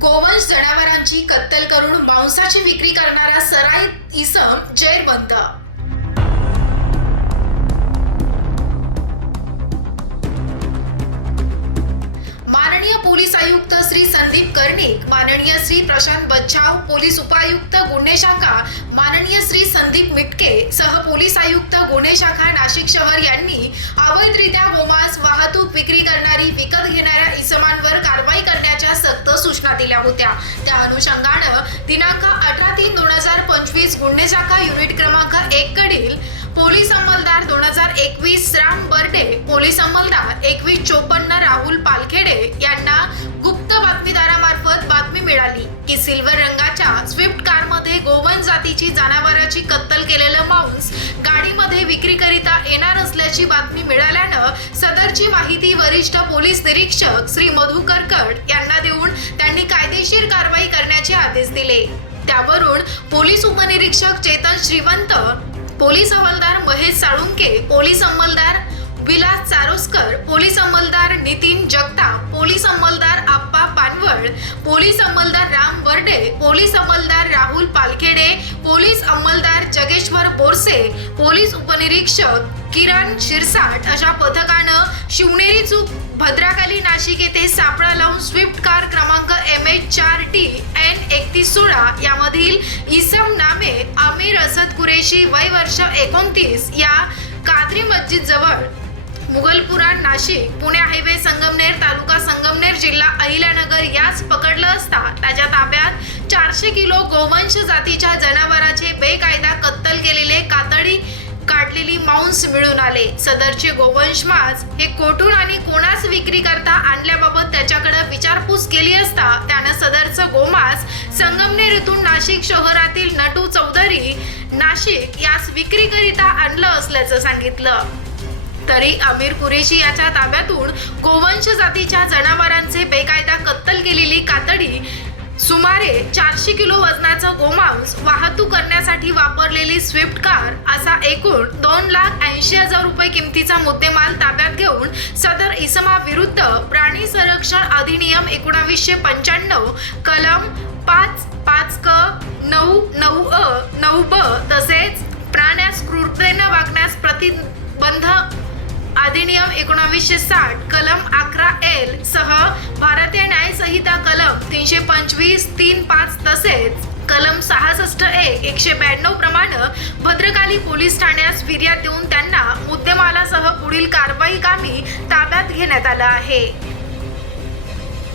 गोवंश जनावरांची कत्तल करून मांसाची विक्री करणारा सराईत इसम जेरबंद. माननीय पोलीस आयुक्त श्री संदीप कर्णिक माननीय श्री प्रशांत बच्छाव पोलीस उपायुक्त गुन्हे शाखा माननीय श्री संदीप मिटके सह पोलीस आयुक्त गुन्हे शाखा नाशिक शहर यांनी अवैधरित्या गोमांस वाहतूक विक्री करणारी विकत घेणाऱ्या इसमांवर कारवाई करण्याच्या सूचना दिल्या होत्या. त्या अनुषंगानं दिनांक अठरा तीन दोन हजार पंचवीस गुन्हे शाखा युनिट क्रमांक एक कडील पोलीस अंमलदार दोन हजार एकवीस राम बर्डे पोलीस अंमलदार एकवीस चोपन्न राहुल पालखेडे यांना गुप्त बातमीदारामार्फत बातमी मिळाली. की सिल्वर रंगाच्या स्विफ्ट कारमध्ये गोवन जातीची जनावराची कत्तल केलेलं मांस गाडीमध्ये विक्रीकरिता येणार असल्याची बातमी मिळाल्यानं वरिष्ठ पोलीस निरीक्षक श्री मधु करकट यांना देऊन त्यांनी कायदेशीर कारवाई करण्याचे आदेश दिले. त्यावरून पोलीस उपनिरीक्षक चेतन श्रीवंत पोलीस हवालदार महेश साळुंके पोलीस अंमलदार विलास चारोस्कर पोलीस अंमलदार नितीन जगताप पोलीस अंमलदार आप्पा पानवळ पोलीस अंमलदार राम बर्डे पोलीस अंमलदार राहुल पालखेडे पोलीस अंमलदार जगेश्वर बोरसे पोलीस उपनिरीक्षक किरण शिरसाट अशा पथकानं शिवनेरी चूक भद्राकाली नाशिक येथे सापळा लावून स्विफ्ट कार क्रमांक एम एच चार टी एन एकतीस सोळा यामधील इसम नामे आमिर असद कुरेशी वय वर्ष एकोणतीस या कादरी मस्जिद जवळ मुघलपुरा नाशिक पुणे हायवे संगमनेर तालुका संगमनेर जिल्हा अहिल्यानगर यास पकडलं असता त्याच्या ताब्यात चारशे किलो गोवंश जातीच्या जनावराचे बेकायदा कत्तल केलेले कातडी काढलेली मांस मिळून आले. सदरचे गोवंश मांस हे कोठून आणि कोणास विक्री करता आणल्याबाबत त्याच्याकडे विचारपूस केली असता त्यानं सदरचं गोमांस संगमनेर इथून नाशिक शहरातील नटू चौधरी नाशिक यास विक्रीकरिता आणलं असल्याचं सांगितलं. तरी अमीर कुरेशी याच्या ताब्यातून गोवंश जातीच्या जनावरांचे बेकायदा कत्तल केलेली कातडी सुमारे चारशे किलो वजनाचं गोमांस वाहतूक करण्यासाठी वापरलेली स्विफ्ट कार असा एकूण दोन लाख ऐंशी हजार रुपये किमतीचा मुद्देमाल ताब्यात घेऊन सदर इसमा विरुद्ध प्राणी संरक्षण अधिनियम एकोणावीसशे पंच्याण्णव कलम पाच पाच क नऊ नऊ अ नऊ ब तसेच प्राण्यास क्रूरतेनं वागण्यास प्रतिबंध अधिनियम एकोणावीसशे साठ कलम अकरा एल सह भारतीय न्याय संहिता कलम तीनशे पंचवीस तीन पाच तसेच कलम सहासष्ट एक एकशे ब्याण्णव प्रमाणे भद्रकाली पोलीस ठाण्यास फिर्याद देऊन त्यांना मुद्देमालासह पुढील कारवाई कामी ताब्यात घेण्यात आलं आहे.